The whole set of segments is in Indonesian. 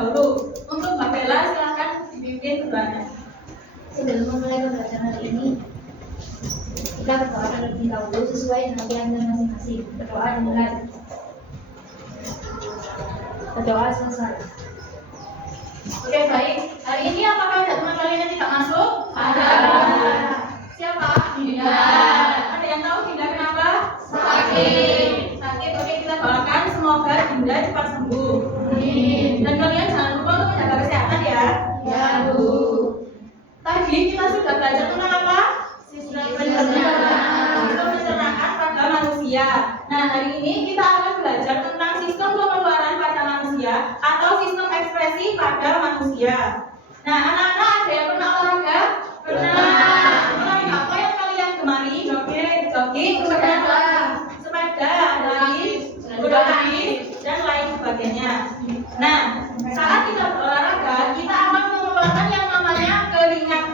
dahulu. Untuk Mbak Bella silakan dipimpin doanya. Sebelum memulai pembelajaran hari ini, kita berdoa terlebih dahulu sesuai dengan keyakinan masing-masing. Berdoa dimulai. Berdoa selesai. Oke, baik. Hari ini apakah ada teman kalian yang tidak masuk? Ada. Siapa? Tidak. Ada yang tahu Dinda kenapa? Sakit. Sakit. Oke, kita doakan semoga Dinda cepat sembuh. Amin. Dan kalian jangan lupa untuk menjaga kesehatan ya. Ya, Bu. Tadi kita sudah belajar tentang apa? Sistem pencernaan pada manusia. Nah, hari ini kita akan belajar tentang sistem pengeluaran pada manusia atau sistem ekspresi pada manusia. Nah, anak-anak ada yang pernah olahraga? Pernah. Olahraga apa yang kalian gemari? Jogging, sepeda, lari, bulu tangkis, dan lain sebagainya. Nah, saat kita berolahraga, kita akan mengeluarkan yang namanya keringat.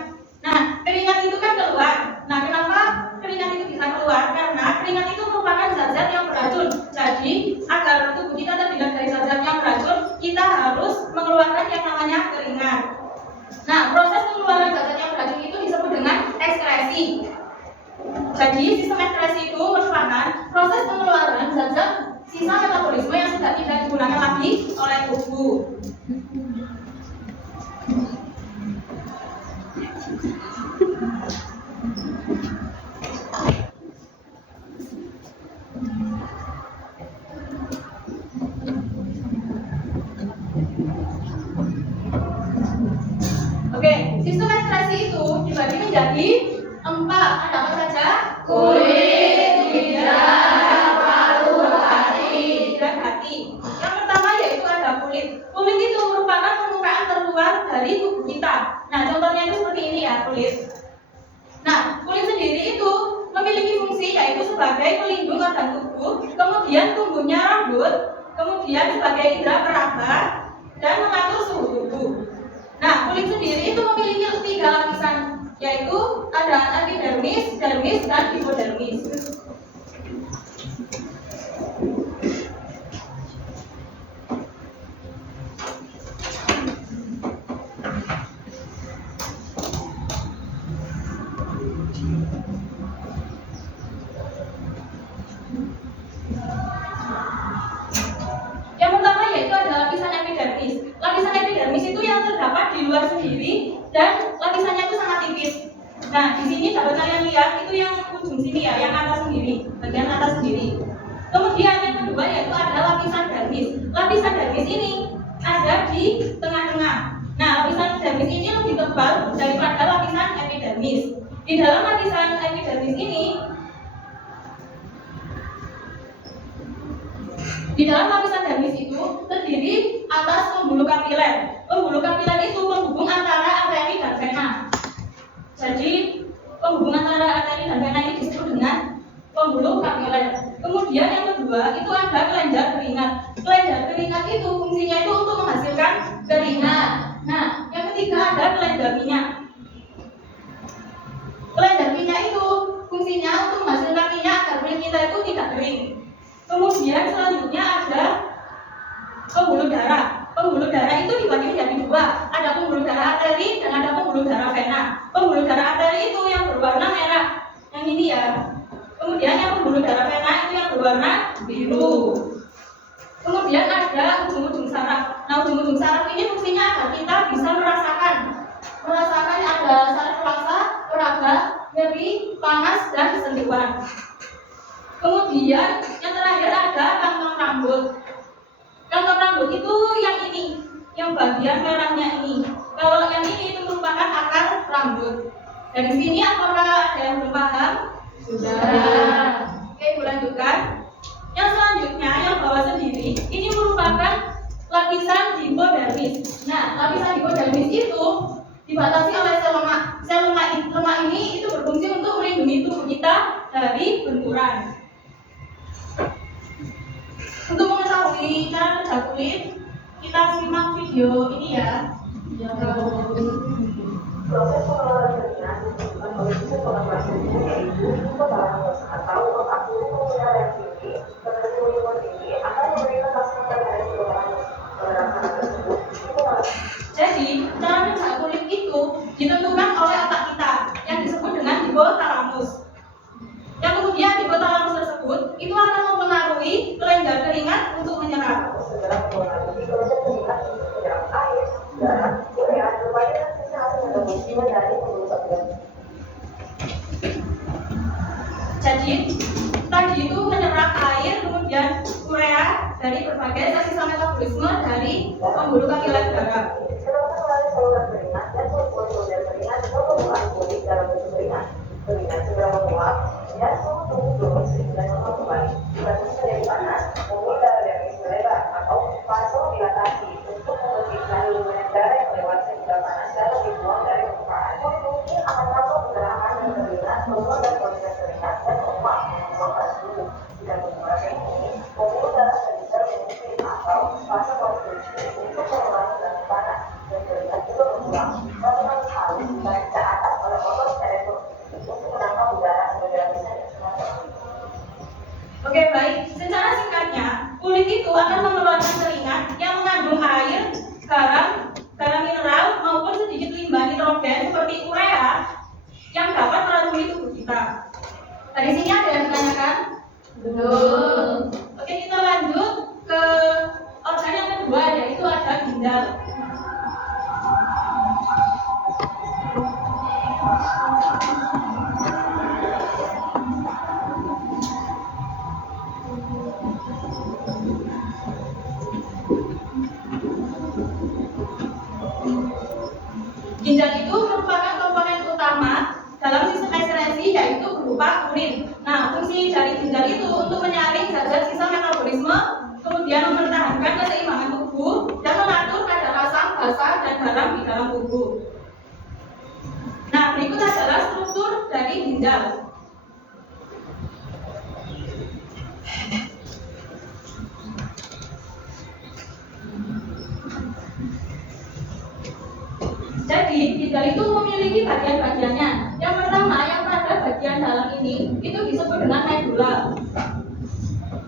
Nah, keringat itu kan keluar. Nah, kenapa keringat itu bisa keluar? Karena keringat itu merupakan zat-zat yang beracun. Jadi, agar tubuh kita terhindar dari zat-zat yang beracun, kita harus mengeluarkan yang namanya keringat. Nah, proses pengeluaran zat-zat yang beracun itu disebut dengan ekskresi. Jadi, sistem ekskresi itu merupakan proses pengeluaran zat-zat sisa metabolisme yang sudah tidak digunakan lagi oleh tubuh. Oke, sistem ekskresi itu dibagi menjadi 4. Ada apa saja? Kulit, lidah, paru, hati, dan hati. Yang pertama yaitu ada kulit. Kulit itu merupakan permukaan terluar dari tubuh kita. Nah, contohnya itu seperti ini ya, kulit. Nah, kulit sendiri itu memiliki fungsi yaitu sebagai pelindung organ tubuh, kemudian tumbuhnya rambut, kemudian sebagai indera peraba, dan mengatur suhu tubuh. Nah, kulit sendiri itu memiliki 3 lapisan, yaitu ada epidermis, dermis, dan hipodermis. Yang pertama yaitu ada lapisan epidermis. Lapisan epidermis itu yang terdapat di luar sendiri dan lapisannya itu sangat tipis. Nah, di sini dapat kalian lihat itu yang ujung sini ya, yang atas sendiri, bagian atas sendiri. Kemudian yang kedua yaitu ada lapisan dermis. Lapisan dermis ini ada di tengah-tengah. Nah, lapisan dermis ini lebih tebal daripada lapisan epidermis. Di dalam lapisan epidermis ini, di dalam lapisan dermis itu terdiri atas pembuluh kapiler. Pembuluh kapiler itu penghubung antara arteri dan vena. Jadi penghubung antara arteri dan vena ini disebut dengan pembuluh kapiler. Kemudian yang kedua itu ada kelenjar keringat. Kelenjar keringat itu fungsinya itu untuk menghasilkan keringat. Nah, yang ketiga ada kelenjar minyak. Kelenjar minyak itu fungsinya untuk menghasilkan minyak agar kulit kita itu tidak kering. Kemudian selanjutnya ada pembuluh darah. Pembuluh darah itu dibagi menjadi 2. Ada pembuluh darah arteri dan ada pembuluh darah vena. Pembuluh darah arteri itu yang berwarna merah, yang ini ya. Kemudian yang pembuluh darah vena itu yang berwarna biru. Kemudian ada ujung-ujung saraf. Nah, ujung-ujung saraf ini fungsinya agar kita bisa merasakan ada saraf rasa, peraga, nyeri, panas, dan sentuhan. Kemudian yang terakhir ada kantong rambut. Kantong rambut itu yang ini, yang bagian merahnya ini. Kalau yang ini itu merupakan akar rambut. Dari sini apakah ada yang belum paham? Sudah. Oke, lanjutkan. Yang selanjutnya yang bawah sendiri ini merupakan lapisan hipodermis. Nah, lapisan hipodermis itu dibatasi oleh sel lemak. Sel lemak ini itu berfungsi untuk melindungi tubuh kita dari benturan. Untuk mengetahui cara kerja kulit, kita simak video ini ya. Proses pengelolaan keringat disebutkan oleh sistem pengelolaan yaitu pembarangan atau otak tubuh pengguna reaksi tinggi, terkait volume tinggi akan memberikan hasil pada reaksi otak. Pada rasa tersebut, dari berbagai sel-sel metabolisme dari pembuluh kapiler darah. Kenapa melalui saluran keringat dan sel-sel keringat membuat kulit dalam bentuk keringat. Keringat segera menguap dan suhu tubuh turun sehingga normal kembali. Bukan terjadi panas, pembuluh darah yang melebar atau vasodilatasi untuk menghentikan lurunan darah yang lewat sehingga panas dapat dibuang dari permukaan. Kulit akan melakukan pergerakan dan keringat, membuat dan proses keringat dan menguap membuang suhu. Tidak menggunakan ini, pembuluh darah bisa mengisi atau fase konstruksi untuk mengurangi gangguan panas dan keringat juga berkurang. Lalu halus naik ke atas oleh motor elektrik untuk menangkap udara sebagai lapisan yang semacam ini. Oke, baik. Secara singkatnya, kulit itu akan mengeluarkan keringat yang mengandung air, garam mineral maupun sedikit limbah nitrogen seperti urea yang dapat meracuni tubuh kita. Dari sini ada yang ditanyakan? Belum. Oke, kita lanjut ke organ yang kedua, yaitu ada ginjal. Ginjal itu merupakan komponen utama dalam sistem ekskresi, yaitu berupa urin. Nah, fungsi dari ginjal itu untuk menyaring zat-zat sisa metabolisme, kemudian mempertahankan keseimbangan tubuh dan mengatur kadar asam, basa, dan garam di dalam tubuh. Nah, berikut adalah struktur dari ginjal. Jadi, ginjal itu memiliki bagian-bagiannya. Yang pertama, yang pada bagian dalam ini, itu disebut dengan medula.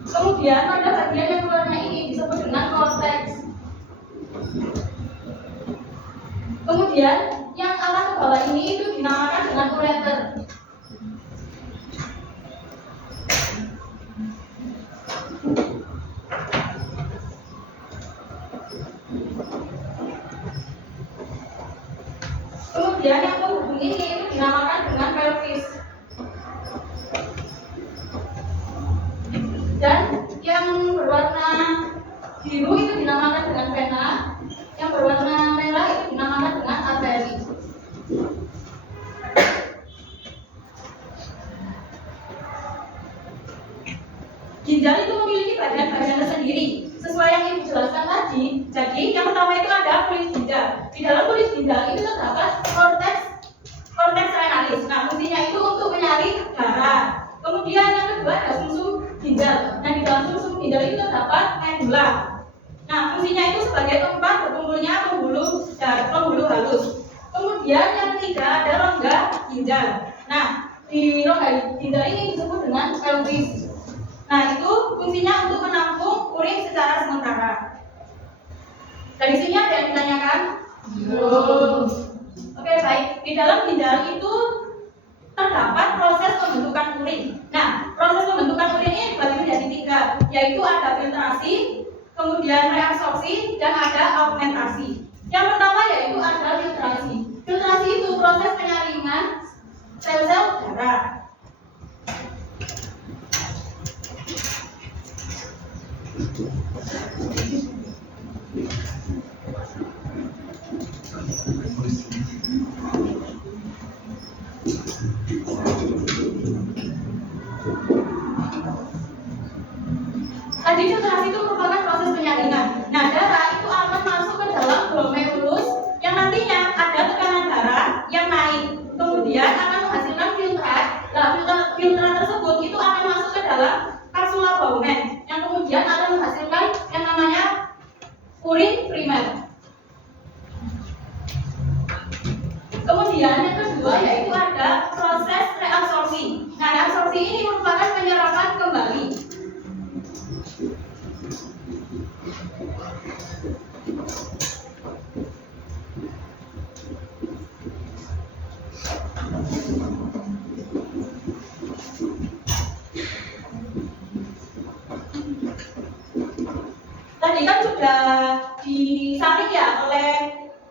Kemudian, pada bagian yang luarnya ini disebut dengan korteks. Kemudian, yang arah ke bawah ini itu dinamakan dengan ureter. Kemudian yang penghubung ini itu dinamakan dengan pelvis. Dan yang berwarna biru itu dinamakan dengan vena, yang berwarna merah itu dinamakan dengan arteri. Ginjal itu memiliki bagian-bagian tersendiri sesuai yang ibu jelaskan tadi. Jadi yang pertama itu ada kulit ginjal. Di dalam kulit ginjal itu terdapat korteks renalis. Nah, fungsinya itu untuk menyaring darah. Kemudian yang kedua ada sumsum ginjal. Nah, di dalam sumsum ginjal itu terdapat medula. Nah, fungsinya itu sebagai tempat berkumpulnya pembuluh halus. Kemudian yang ketiga ada rongga ginjal. Nah, di rongga ginjal ini disebut dengan pelvis. Nah, itu fungsinya untuk menampung urin secara sementara. Dari sini ada yang ditanyakan? Belum. Oke, baik. Di dalam ginjal itu terdapat proses pembentukan urin. Nah, proses pembentukan urin ini dibagi menjadi 3, yaitu ada filtrasi, kemudian reabsorpsi, dan ada augmentasi. Yang pertama yaitu ada filtrasi. Filtrasi itu proses penyaringan sel-sel darah. Tadi filtrasi itu merupakan proses penyaringan. Nah, darah itu akan masuk ke dalam glomerulus yang nantinya ada tekanan darah yang naik. Kemudian akan menghasilkan filtrat. Nah, filtrat tersebut itu akan masuk ke dalam kapsula Bowman yang kemudian akan menghasilkan yang namanya urin primer. Kemudian yang kedua yaitu ada proses reabsorpsi. Nah, reabsorpsi ini merupakan penyerapan kembali. Tadi kan sudah disaring ya oleh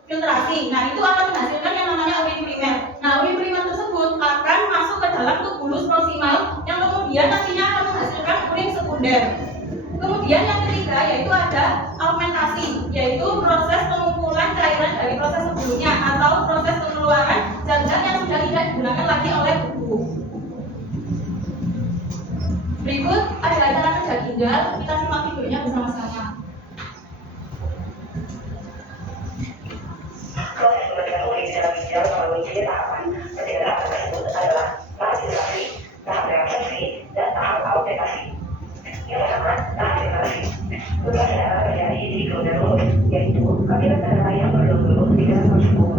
filtrasi. Nah, itu akan menghasilkan yang namanya urin primer. Nah, urin primer tersebut akan masuk ke dalam tubulus proksimal yang kemudian nantinya akan menghasilkan urin sekunder. Kemudian yang ketiga yaitu ada augmentasi, yaitu proses pengumpulan cairan dari proses sebelumnya atau proses pengeluaran zat-zat yang sudah tidak digunakan lagi oleh tubuh. Berikut ada cara kerja ginjal, kita simak videonya bersama-sama. Proses pembentukan urin dalam ginjal melalui 3 tahapan. Ketiga tahapan tersebut adalah tahap filtrasi, tahap reabsorpsi, dan tahap augmentasi. Yang pertama, tahap filtrasi. Filtrasi adalah terjadi di glomerulus, yaitu apabila darah yang bergelulus di dalam tubuh.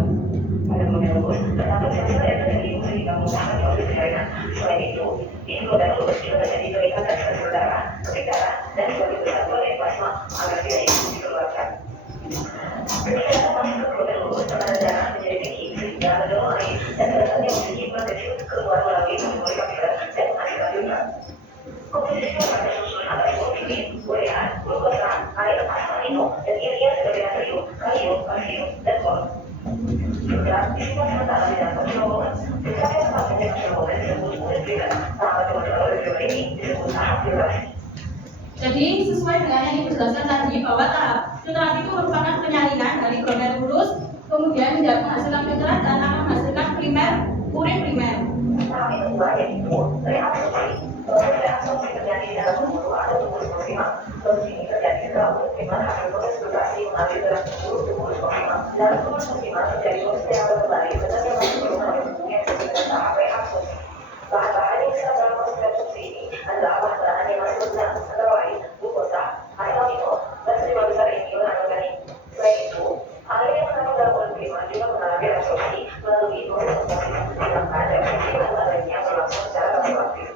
Pada glomerulus terdapat sel-sel endotelium sehingga memudahkan proses pencairan. Selain itu, di glomerulus juga terjadi peningkatan sel darah, kepik darah, dan sebagian besar protein plasma agar tidak ikut dikeluarkan. Ketika masuk ke glomerulus, tekanan darah menjadi tinggi sehingga mendorong air dan zat-zat yang memiliki potensi untuk keluar melalui memori kapiler dan menghasilkan urin. Komposisi pada susun antara hemoglobin, urea, glukosa, air, asam amino, dan irian sebagai natrium, kalium, kalsium, dan kol. Juga disimpan sementara di dalam terowongan. Setelah yang tepat menjadi terowongan disebut urin primer. Tahap pembentukan urin primer ini disebut tahap filtrasi. Jadi sesuai dengan yang dijelaskan tadi bahwa tahap filtrasi itu merupakan penyaringan dari glomerulus, kemudian menghasilkan filtrat dan akan menghasilkan primer, urin primer. Tahap yang kedua yaitu reabsorpsi. Proses reabsorpsi terjadi di dalam tubuh atau tubuh proximal. Proses ini terjadi setelah tubuh proximal hasil proses filtrasi mengalir ke dalam tubuh proximal. Dalam tubuh proximal terjadi proses reabsorpsi kembali dengan yang masih belum ada hubungannya dengan tahap reabsorpsi. Bahan-bahan yang diserap dalam proses reabsorpsi ini adalah bahan-bahan yang masih berguna antara lain glukosa, asam amino, dan sejumlah besar ion anorganik. Selain itu, air yang terdapat dalam urin primer juga mengalami reabsorpsi melalui proses oksigen, sedangkan reabsorpsi adalah lainnya berlangsung secara reaktif.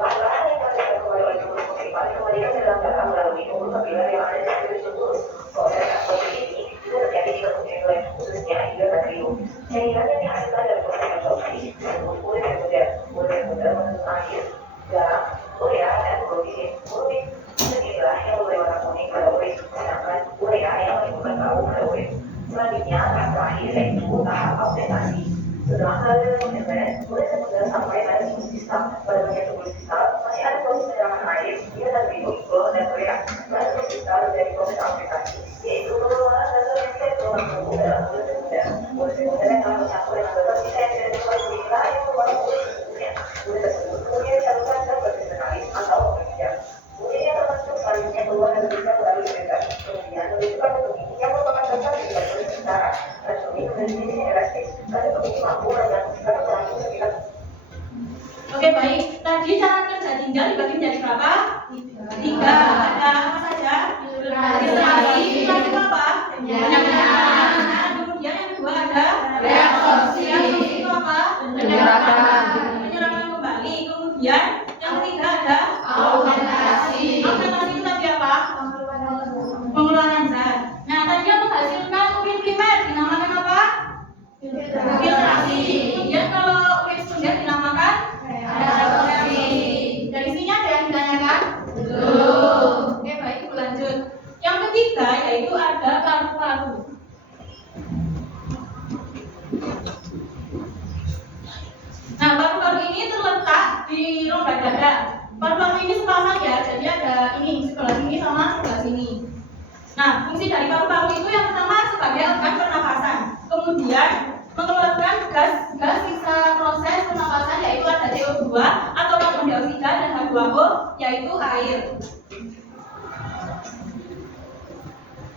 Bahan-bahan yang terdapat kembali oleh tubuh proximal dikembalikan ke dalam darah melalui pembuluh kapiler yang ada di sekitar tubuh. Proses reabsorpsi ini juga terjadi di kemudian lain, khususnya ion natrium. Cairan yang dihasilkan dari proses reabsorpsi disebut urin reguler. Urin reguler mengandung air, garam, urea, dan protein. Protein inilah yang memberi warna kuning pada urin, sedangkan urea yang menimbulkan bau pada urin. Selanjutnya, tahap terakhir yaitu tahap augmentasi. Setelah melalui proses urin reguler sampai pada tubuh distal. Pada bagian tubuh distal masih ada proses penyerapan air, ion natrium, glukosa, dan urea. Pada tubuh distal terjadi proses augmentasi, yaitu pengeluaran zat-zat yang tidak keluar tubuh dalam urin sekunder. Urin sekunder yang telah bercampur dengan zat-zat sisa yang tidak dikeluarkan dari darah yang keluar urin sebelumnya. Urin tersebut kemudian disalurkan ke proses penalis atau pengisian. Urin yang termasuk selanjutnya keluar dan bisa melalui ureter. Kemudian menunjukkan ke tubuh yang merupakan zat-zat di dalam urin sementara. Transfumi memiliki sisi elastis, karena tubuh mampu meredam sikap berlangsung sekitar. Oke baik, tadi cara kerja ginjal dibagi menjadi berapa? 3. Ada apa saja? Filtrasi. Filtrasi itu apa? Penyaringan. Kemudian yang kedua ada reabsorpsi. Reabsorpsi itu apa? Penyerapan. Penyerapan kembali. Kemudian yang ketiga ada augmentasi. Augmentasi itu tadi apa? Pengeluaran zat. Nah tadi yang menghasilkan urin primer dinamakan apa? Filtrasi. Kemudian kalau urin sekunder dinamakan reabsorpsi. Dari sini ada yang ditanyakan? Belum. Oke baik, kita lanjut. Yang ketiga yaitu ada paru-paru. Nah, paru-paru ini terletak di rongga dada. Paru-paru ini sepasang ya, jadi ada ini sebelah sini sama sebelah sini. Nah, fungsi dari paru-paru itu yang pertama sebagai organ pernafasan. Kemudian mengeluarkan gas sisa proses pernafasan yaitu ada CO2 atau karbon dioksida dan H2O yaitu air.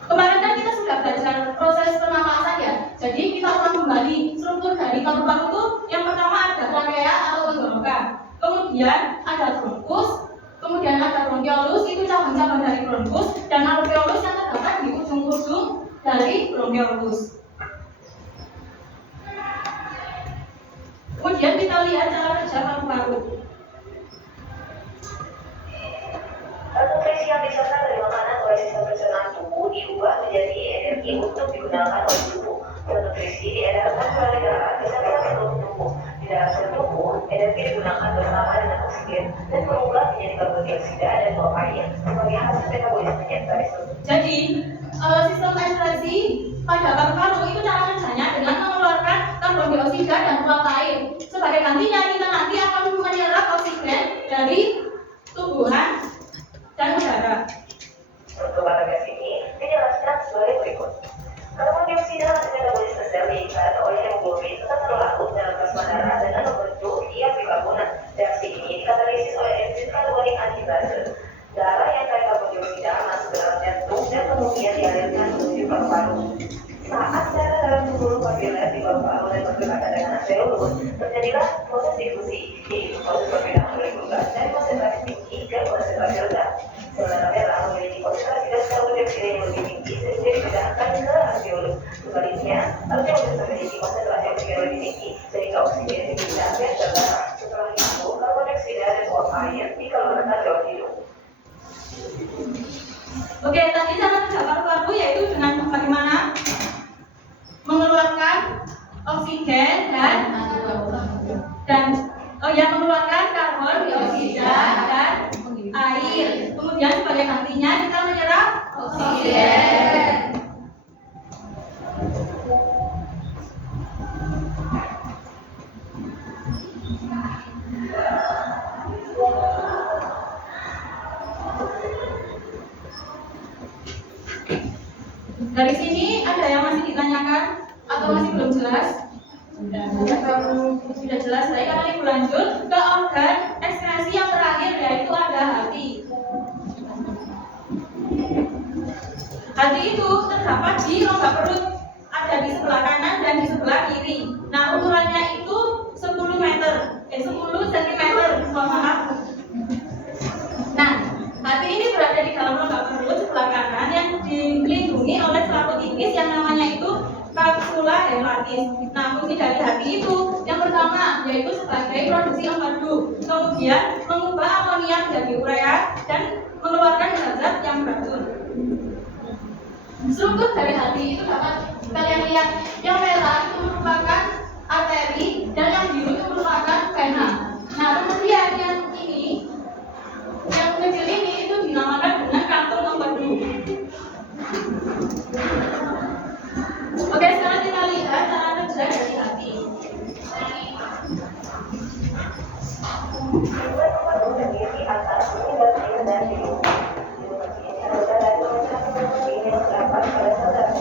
Kemarin kan kita sudah belajar proses pernafasan ya. Jadi kita ulang kembali struktur dari paru-paru itu yang pertama ada trakea atau tenggorokan. Kemudian ada bronkus, kemudian ada bronkiolus, itu cabang-cabang dari bronkus, dan alveolus yang terdapat di ujung-ujung dari bronkiolus. Kemudian kita lihat cara kerja paru-paru. Nutrisi yang diserap dari makanan oleh sistem pencernaan tubuh diubah menjadi energi untuk digunakan oleh tubuh. Nutrisi diedarkan melalui darah ke sel-sel tubuh. Di dalam sel tubuh, energi digunakan bersama dengan oksigen dan berulang menjadi karbon dioksida dan uap air sebagai hasil metabolismenya dari sel. Jadi sistem ekskresi pada paru-paru itu cara kerjanya dengan mengeluarkan karbon dioksida dan uap air. Sebagai gantinya kita nanti akan menyerap oksigen dari tubuhan dan udara. Saat cara dalam 10 formula dibawa oleh berkata dengan Aseolus, terjadilah proses difusi, yaitu proses perbedaan molekular dari konsentrasi tinggi ke konsentrasi rendah. Sebenarnya dalam memiliki konsentrasi gas karbon dioksida yang lebih tinggi sehingga dipindahkan ke Aseolus. Sebaliknya, Aseolus memiliki konsentrasi oksigen lebih tinggi sehingga oksigen dipindah ke udara. Setelah itu, karbon dioksida dan uap air dikeluarkan lewat hidung. Oke, tadi cara kerja paru-paru yaitu dengan bagaimana mengeluarkan oksigen dan mengeluarkan karbon dioksida dan air. Kemudian sebagai gantinya kita menyerap oksigen. Dari sini ada yang masih ditanyakan atau masih belum jelas? Sudah jelas. Baik, kami berlanjut ke organ ekskresi yang terakhir yaitu ada hati. Hati itu terdapat di rongga perut, ada di sebelah kanan dan di sebelah kiri. Nah, ukurannya itu 10 cm, mohon maaf. Nah, hati ini berada di dalam rongga perut sebelah kanan yang dilindungi oleh selaput tipis yang namanya itu kapsula hematis. Nah, fungsi dari hati itu yang pertama yaitu sebagai produksi empedu, kemudian mengubah amonia menjadi urea dan mengeluarkan zat-zat yang beracun. Struktur dari hati itu dapat kalian lihat, yang merah itu merupakan arteri dan yang biru itu merupakan vena. Nah, kemudian yang ini, yang kecil ini itu dinamakan dengan kantung empedu. Oke, sekarang kita lihat cara kerja dari hati. Terdiri atas industri dan hidung. Ini terdapat pada saudara.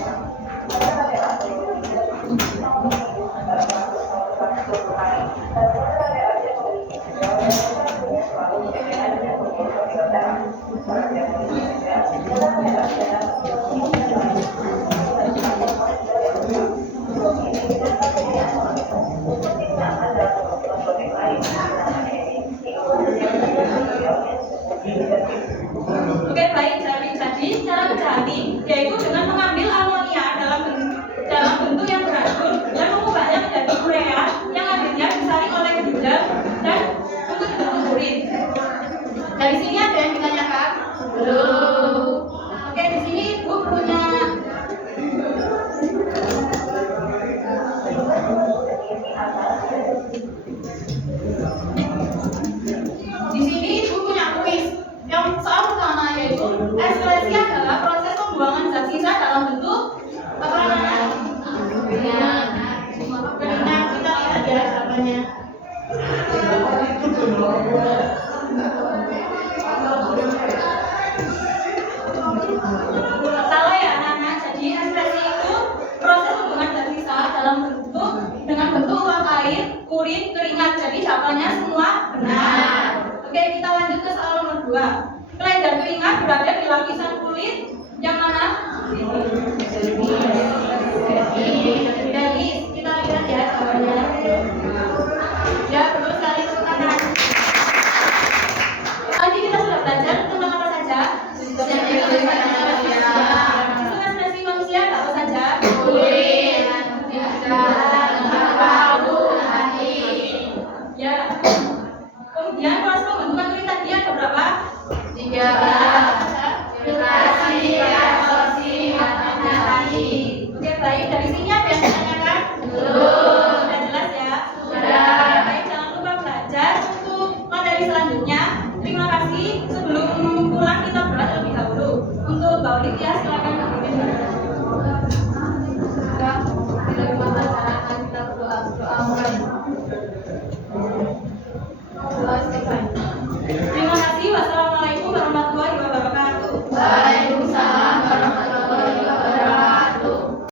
Oke, baik. Jadi cara kerja hati yaitu dengan mengambil amonia dalam bentuk yang beracun dan mengubahnya menjadi urea yang akhirnya disaring oleh ginjal dan untuk dibentuk urin. Dari sini ada yang ditanyakan? Belum. Oke, di sini Ibu punya kuis yang soal pertama yaitu ekskresi adalah proses pembuangan zat sisa dalam bentuk apa namanya? Keringat. Kita lihat ya jawabannya. Salah ya anak-anak. Jadi ekskresi itu proses pembuangan zat sisa dalam bentuk dengan bentuk uap air, urin, keringat. Jadi jawabannya semua benar. Oke, kita lanjut ke soal nomor 2. Kelenjar keringat berada di lapisan kulit